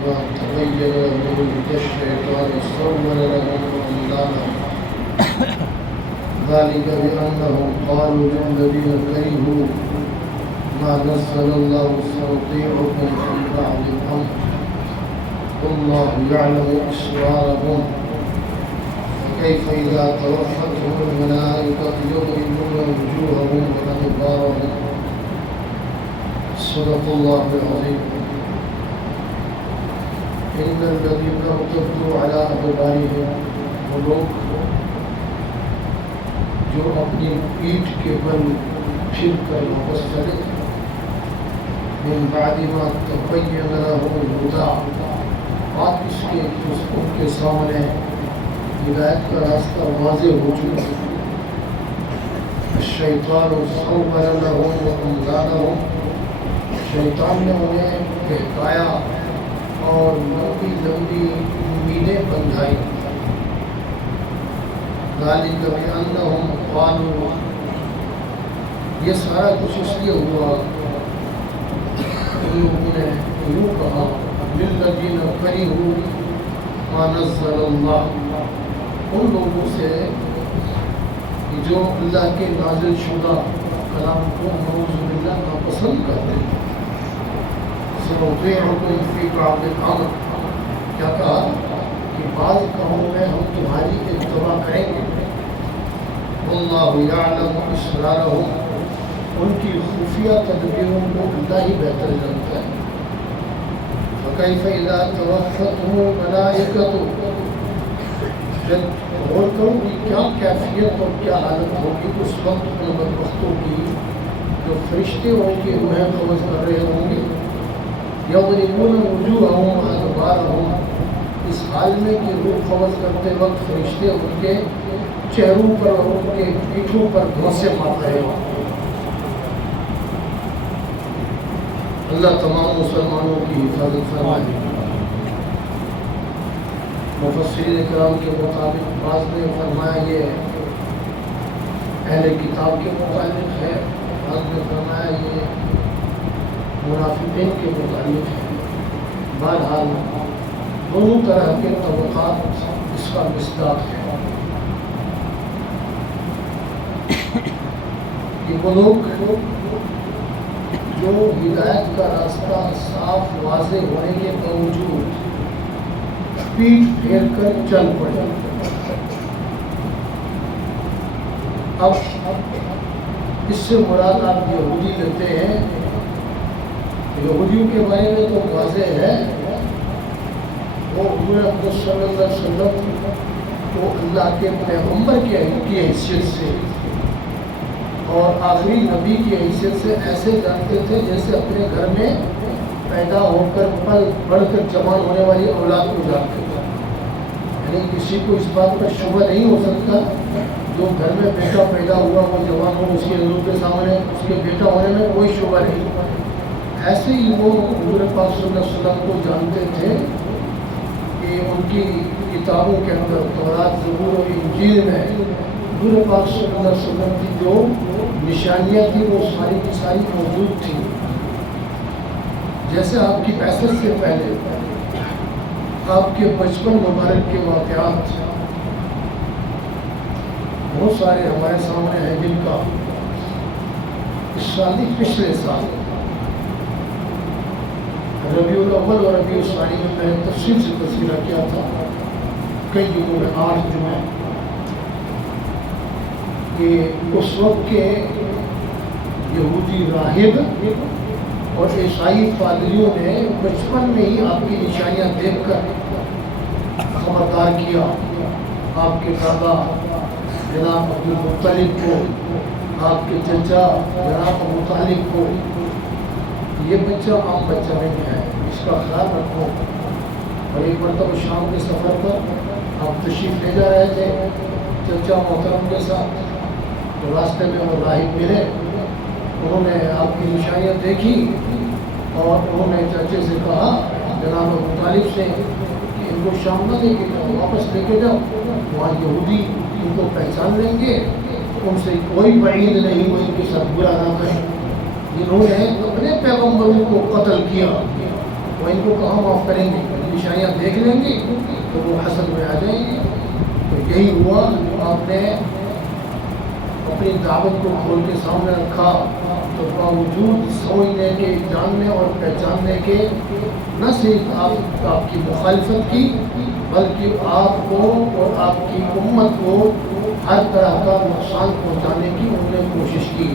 فلما تبين لهم أن الشيطان سول لهم وأملاهم ذلك بأنهم قالوا للذين كرهوا ما نزل الله سنطيعكم في بعض الأمر والله يعلم إسرارهم فكيف إذا توفتهم الملائكة يضربون وجوههم وأدبارهم صدق الله العظيم. إن الذين ارتدوا على أدبارهم وہ لوگ جو اپنی پیٹھ کے بل پھر کر واپس چلے من بعد ما تبین لهم الهدى بات اس کے ان کے سامنے ہدایت کا راستہ واضح ہو چکا الشیطان سول لهم وأملى لهم شیطان نے انہیں بہکایا اور لمبی لمبی امیدیں بندھائی ذالک بأنہم قالوا یہ سارا کچھ اس لیے ہوا ان لوگوں نے یوں کہا للذین کرہوا ما نزل اللہ ان لوگوں سے جو اللہ کے نازل شدہ کلام کو نعوذ باللہ ناپسند کرتے ہیں سنطیعکم فی بعض الامر کیا کہا کہ بعض کاموں میں ہم تمہاری اتباع کریں گے واللہ یعلم اسرارہم ان کی خفیہ تدبیروں کو اللہ ہی بہتر جانتا ہے فکیف اذا توفتہم الملائکۃ جب غور کرو کہ کیا کیفیت اور کیا حالت ہوگی اس وقت ان بدبختوں کی جو فرشتے ان کی روحیں قبض کر رہے ہوں گے یضربون وجوہہم وادبارہم اس حال میں کہ روح قبض کرتے وقت فرشتے ان کے چہروں پر اور ان کے پیٹھوں پر گھونسے مار رہے ہوں. اللہ تمام مسلمانوں کی حفاظت فرمائے. مفسرین کرام کے مطابق بعض نے فرمایا یہ اہل کتاب کے متعلق ہے، بعض نے فرمایا یہ منافقین کے متعلق ہے. بہرحال دونوں طرح کے طبقات اس کا مصداق ہے کہ وہ لوگ جو ہدایت کا راستہ صاف واضح ہونے کے باوجود پیٹھ پھیر کر چل پڑے. اب اس سے مراد آپ یہودی لیتے ہیں. یہودیوں کے بارے میں تو واضح ہے وہ حضور اقدس صلی اللہ علیہ وسلم کو اللہ کے پیغمبر کی حیثیت سے اور آخری نبی کی حیثیت سے ایسے جانتے تھے جیسے اپنے گھر میں پیدا ہو کر پل بڑھ کر جوان ہونے والی اولاد کو جانتے تھے. یعنی کسی کو اس بات پر شبہ نہیں ہو سکتا جو گھر میں بیٹا پیدا ہوا وہ جوان ہو اس کے حضور کے سامنے اس کے بیٹا ہونے میں کوئی شبہ نہیں. ایسے ہی وہ حضور پاک صلی اللہ علیہ وسلم کو جانتے تھے کہ ان کی کتابوں کے اندر تورات زبور و انجیل میں حضور پاک صلی اللہ علیہ وسلم کی جو نشانیاں تھیں وہ ساری کی ساری موجود تھیں. جیسے آپ کی بعثت سے پہلے آپ کے بچپن مبارک کے واقعات بہت سارے ہمارے سامنے ہیں جن کا اس سال نہیں پچھلے سال ربیع الاول اور ربیع الثانی میں میں نے تفصیل سے تذکرہ کیا تھا کئی جگہوں میں 8 جمعہ کہ اس وقت کے یہودی راہب اور عیسائی پادریوں نے بچپن میں ہی آپ کی نشانیاں دیکھ کر خبردار کیا. آپ کے دادا جناب عبدالمطلب کو آپ کے چچا جناب ابو طالب کو یہ بچہ عام بچہ نہیں ہے اس کا خیال رکھو. اور ایک مرتبہ شام کے سفر پر آپ تشریف لے جا رہے تھے چچا محترم کے ساتھ تو راستے میں وہ راہب ملے. انہوں نے آپ کی نشانیاں دیکھی اور انہوں نے چچے سے کہا جناب ابو طالب سے کہ ان کو شام نہ لے کے جاؤ واپس لے کے جاؤ وہاں یہودی ان کو پہچان لیں گے ان سے کوئی بعید نہیں وہ ان کے ساتھ برا نہ کریں. جنہوں نے اپنے پیغمبروں کو قتل کیا وہ ان کو کہاں معاف کریں گے؟ نشانیاں دیکھ لیں گی تو وہ حسد میں آ جائیں گے. تو یہی ہوا، آپ نے اپنی دعوت کو کھول کے سامنے رکھا تو باوجود سمجھنے کے، جاننے اور پہچاننے کے، نہ صرف آپ کی مخالفت کی بلکہ آپ کو اور آپ کی امت کو ہر طرح کا نقصان پہنچانے کی انہوں نے کوشش کی.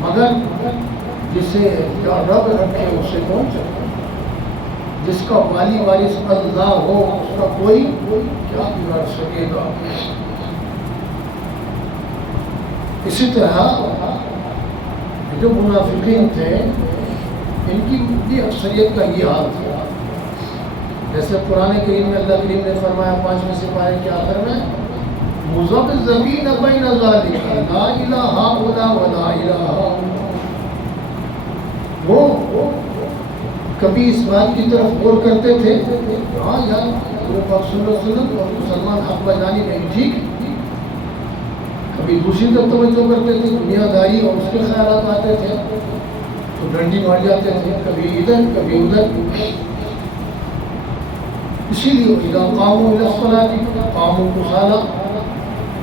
مگر جسے رب رکھے اس سے کون سکتا؟ جس کا والی وارث اللہ ہو اس کا کوئی کیا بگاڑ سکے گا؟ اسی طرح جو منافقین تھے ان کی بھی اکثریت کا یہ حال تھا. جیسے قرآن کریم میں اللہ کریم نے فرمایا 5ویں سپارے کے آخر میں مذبذبین بین ذالک لا الہ الا ولا الہ. وہ کبھی اس بات کی طرف غور کرتے تھے، ہاں یار وہ پاک صلی اللہ علیہ وسلم اور مسلمان حق بجانی میں ٹھیک ہے. کبھی دوسری طرف توجہ کرتے تھے، دنیا داری اور اس کے خیالات آتے تھے تو ڈنڈی مار جاتے تھے، کبھی ادھر کبھی ادھر. اسی لیے اذا قاموا الی الصلاۃ قاموا کسالى،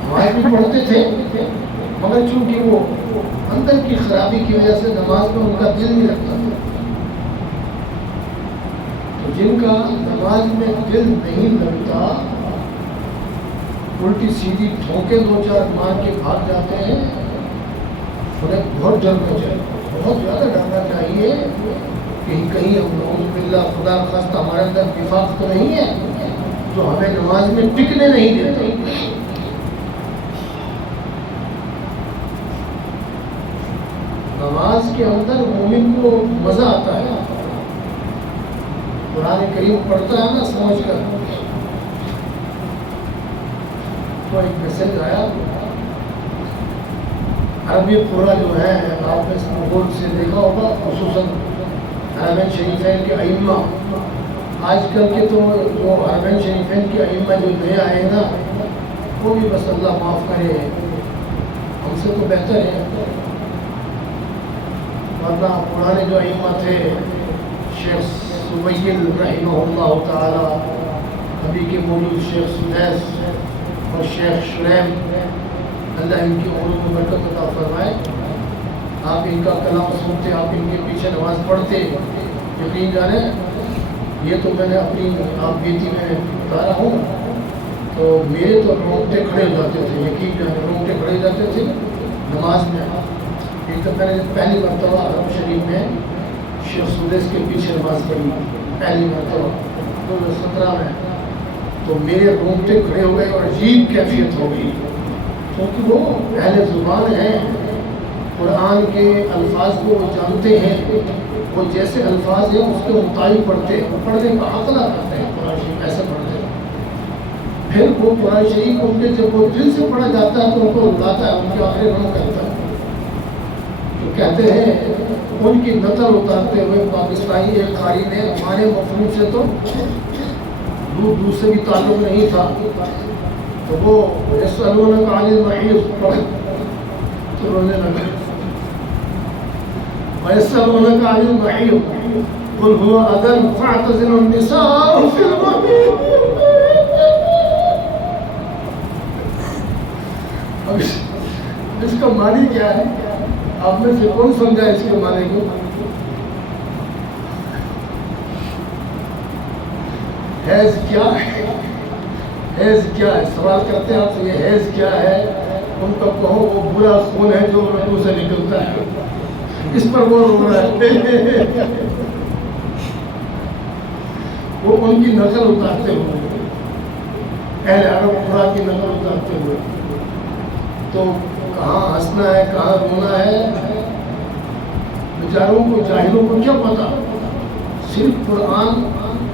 نماز بھی پڑھتے تھے مگر چونکہ وہ اندر کی خرابی کی وجہ سے نماز میں ان کا دل نہیں لگتا تھا. تو جن کا نماز میں دل نہیں لگتا الٹی سیدھی ٹھونکے 2-4 مار کے بھاگ جاتے ہیں. انہیں بہت ڈرنا چاہیے، بہت زیادہ ڈرنا چاہیے کہ کہیں ہم نعوذ باللہ خدا خواستہ ہمارے اندر نفاق تو نہیں ہے جو ہمیں نماز میں ٹکنے نہیں دیتے. نماز کے اندر مومن کو مزہ آتا ہے. قرآن کریم پڑھتا ہے نا سمجھ کر. تو ایک میسج آیا، عربی قرآ جو ہے آپ نے اس مغول سے دیکھا ہوگا، خصوصاً حرمین شریفین کے ائمہ. آج کل کے تو جو حرمین شریفین کے ائمہ جو نئے آئے نا وہ بھی بس اللہ معاف کرے ہم سے تو بہتر ہے. ورنہ پرانے جو ائمہ تھے شیخ سبیل رحمہ اللہ تعالی، ابھی کے موجود شیخ سدیس اور شیخ شریم، اللہ ان کی عمروں میں برکت عطا فرمائے. آپ ان کا کلام سنتے، آپ ان کے پیچھے نماز پڑھتے، یقین جانیں یہ تو میں نے اپنی آپ بیتی میں بتا رہا ہوں تو میرے تو رونگٹے کھڑے ہو جاتے تھے. یقین جانیں رونگٹے کھڑے ہو جاتے تھے نماز میں. ایک تو میں نے پہلی مرتبہ حرم شریف میں شیخ سدیس کے پیچھے نماز پڑھی پہلی مرتبہ 2017 میں، تو میرے رونگٹے کھڑے ہو گئے اور عجیب کیفیت ہو گئی کیونکہ وہ اہل زبان ہیں، قرآن کے الفاظ کو وہ جانتے ہیں، وہ جیسے الفاظ ہیں اس کے مطابق پڑھتے ہیں، وہ پڑھنے کا عقل کرتے ہیں. قرآن شریف ایسے پڑھتے ہیں. پھر وہ قرآن شریف ان کے جب وہ دل سے پڑھا جاتا ہے تو ان کو رلاتا ہے، ان کی آنکھیں رنگ کرتا ہے. تو کہتے ہیں ان کی نقل اتارتے ہوئے پاکستانی ایک قاری نے ہمارے مفہوم سے تو دور دور سے بھی تعلق نہیں تھا، تو وہ یسألونک عن المحیض پڑھ تو رونے لگے. وَيَسْأَلُونَكَ عَنِ الْمَحِيضِ قُلْ هُوَ أَذًى فَاعْتَزِلُوا النِّسَاءَ فِي الْمَحِيضِ. اب اس کا معنی کیا ہے؟ آپ میں سے کون سمجھا اس کے معنی کو؟ حیض کیا ہے؟ حیض کیا ہے؟ سوال کرتے ہیں آپ سے یہ حیض کیا ہے؟ ان کو کہو وہ برا خون ہے جو رگوں سے نکلتا ہے. اس پر وہ رو رہا ہے. وہ ان کی نقل اتارتے ہوئے، اہل عرب قرآن کی نقل اتارتے ہوئے. تو کہاں ہنسنا ہے کہاں رونا ہے، بیچاروں کو جاہلوں کو کیا پتا. صرف قرآن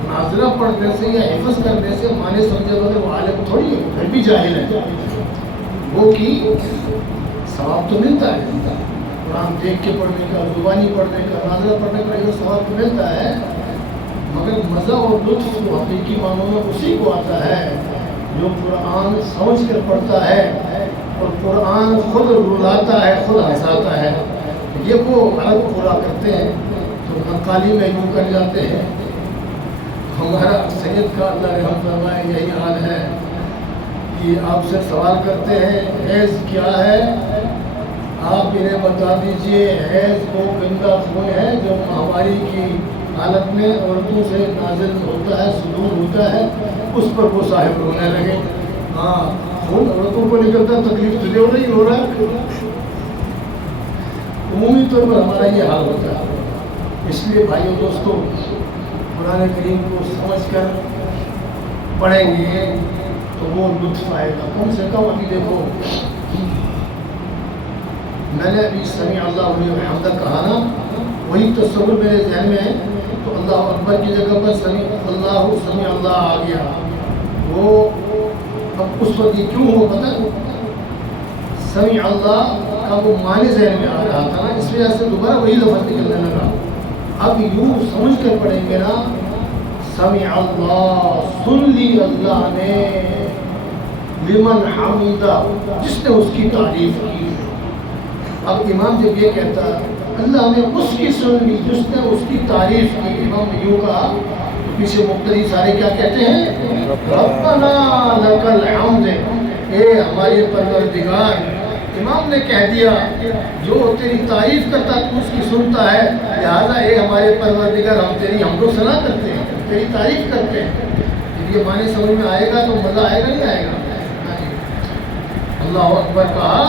ناظرہ پڑھنے سے یا حفظ کرنے سے مانے سمجھے والے وہ عالم تھوڑی ہے، پھر بھی جاہل ہے. وہ کی ثواب تو ملتا ہے، قرآن دیکھ کے پڑھنے کا، زبانی پڑھنے کا، ناظرہ پڑھنے کا یہ ثواب تو ملتا ہے، مگر مزہ اور لطف حقیقی معنوں میں اسی کو آتا ہے جو قرآن سمجھ کر پڑھتا ہے اور قرآن خود رلاتا ہے، خود ہنساتا ہے. یہ وہ عرب پورا کرتے ہیں تو نقالی میں یوں کر جاتے ہیں، ہمارا سید کا اللہ رحم فرمائے یہی حال ہے کہ آپ سے سوال کرتے ہیں حیض کیا ہے، آپ انہیں بتا دیجئے حیض وہ گندا خون ہے جو ماہواری کی حالت میں عورتوں سے نازل ہوتا ہے، صدور ہوتا ہے، اس پر وہ صاحب رونے لگے۔ ہاں خون عورتوں کو نکلتا، تکلیف تجھے ہو رہی ہو رہا ہے، عمومی طور پر ہمارا یہ حال ہوتا ہے۔ اس لیے بھائیو دوستو قرآن کریم کو سمجھ کر پڑھیں گے تو وہ لطف آئے گا۔ کم سے کم ابھی دیکھو میں نے ابھی سمیع اللہ علیہ الحمد کہا نا، وہی تصور میرے ذہن میں ہے، تو اللہ اکبر کی جگہ پر سمیع اللہ آ گیا۔ وہ اب اس وقت یہ کیوں ہوا پتہ، سمیع اللہ کا وہ معنی ذہن میں آ رہا تھا نا، اس وجہ سے دوبارہ وہی لفظ نکلنے لگا۔ اب یوں سمجھ کر پڑھیں گے نا، سمیع اللہ، سن لی اللہ نے، لمن حمدہ، جس نے اس کی تعریف کی۔ اب امام جب یہ کہتا اللہ نے اس کی سن لی جس نے اس کی تعریف کی، امام نے یوں کہا تو پیچھے مقتدی سارے کیا کہتے ہیں، ربنا لک الحمد، اے ہمارے پروردگار۔ امام نے کہہ دیا جو تیری تعریف کرتا تو اس کی سنتا ہے، لہذا اے ہمارے پروردگار ہم تیری حمد و ثنا کرتے ہیں، تیری تعریف کرتے ہیں۔ جب یہ معنی سمجھ میں آئے گا تو مزہ آئے گا نہیں آئے گا؟ اللہ اکبر کہا،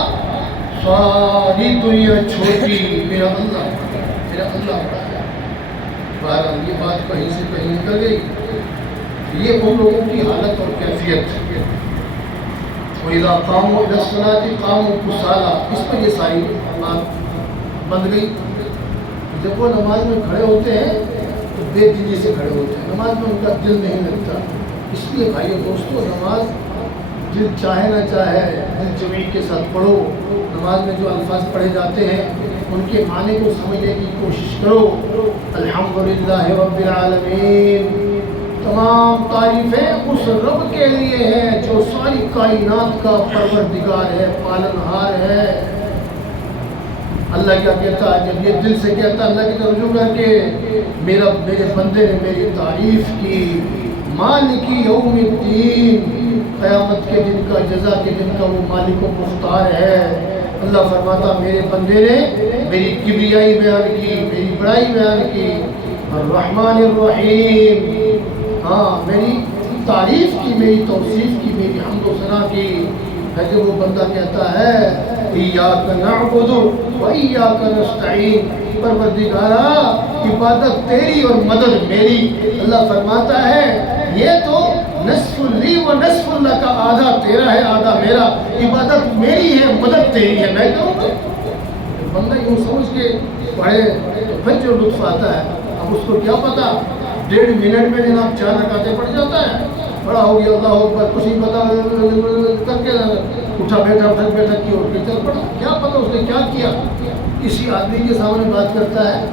ساری دنیا چھوٹی، میرا اللہ بڑا ہے۔ بہرحال یہ بات کہیں سے کہیں نکل گئی۔ یہ ان لوگوں کی حالت اور کیفیت، وَإِذَا قَامُوا إِلَى الصَّلَاةِ قَامُوا كُسَالَىٰ، اس پر یہ ساری بات بند گئی۔ جب وہ نماز میں کھڑے ہوتے ہیں تو بے دلی سے کھڑے ہوتے ہیں، نماز میں ان کا دل نہیں لگتا۔ اس لیے بھائیو دوستو، نماز دل چاہے نہ چاہے دل جمعی کے ساتھ پڑھو۔ نماز میں جو الفاظ پڑھے جاتے ہیں ان کے معنی کو سمجھنے کی کوشش کرو۔ الحمدللہ رب العالمین، تمام تعریفیں اس رب کے لیے ہیں جو ساری کائنات کا پروردگار ہے، پالنہار ہے۔ اللہ کیا کہتا ہے جب یہ دل سے کہتا ہے، اللہ کی طرف رجوع کر کے، میرے بندے نے میری تعریف کی، مالک یوم الدین، قیامت کے دن کا، جزا کے دن کا وہ مالک و مختار ہے۔ اللہ فرماتا میرے بندے نے میری کبریائی بیان کی، میری بڑائی بیان کی، الرحمن الرحیم، ہاں میری تعریف کی، میری توصیف کی، میری حمد و ثنا کی۔ ہے جب وہ بندہ کہتا ہے ایاک نعبد و ایاک نستعین، پروردگارا عبادت تیری اور مدد میری۔ اللہ فرماتا ہے یہ تو نصف لی و نصف اللہ کا، آدھا تیرا ہے آدھا میرا، عبادت میری ہے مدد تیری ہے، میں کروں گا۔ بندہ یوں سمجھ کے پڑھے تو پھر جو لطف آتا ہے۔ اب اس کو کیا پتا 1.5 منٹ میں جناب 4 رکعتیں پڑھ جاتا ہے، بڑا ہو گیا اللہ اکبر، کچھ نہیں پتا کر کے اٹھا بیٹھا پھر بیٹھا کی اور چل پڑا، کیا پتا اس نے کیا کیا۔ کسی آدمی کے سامنے بات کرتا ہے،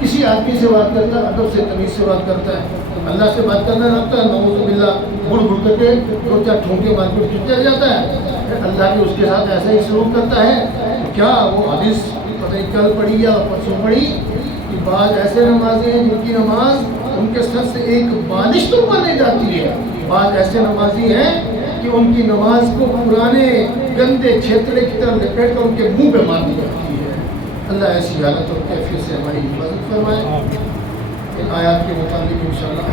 کسی آدمی سے بات کرتا ہے، ادب سے تمیز سے بات کرتا ہے، اللہ سے بات کرنا رکھتا ہے، نعوذ باللہ گڑ گڑ کر کے 2-4 ٹھونکے مار کے چل جاتا ہے۔ اللہ بھی اس کے ساتھ ایسا ہی سلوک کرتا ہے۔ کیا وہ حدیث پتہ نہیں کل پڑھی یا پرسوں پڑھی کہ بعض ایسے نمازی ہیں جن کی نماز ان کے سر سے ایک بالش تو اوپر نہیں جاتی ہے، بعض ایسے نمازی ہیں کہ ان کی نماز کو پرانے گندے چھیترے کی طرح لپیٹ کر ان کے منہ پہ مار دی جاتی ہے۔ اللہ ایسی حالت اور کیفیت سے ہماری حفاظت فرمائے۔ ان آیات کے متعلق انشاءاللہ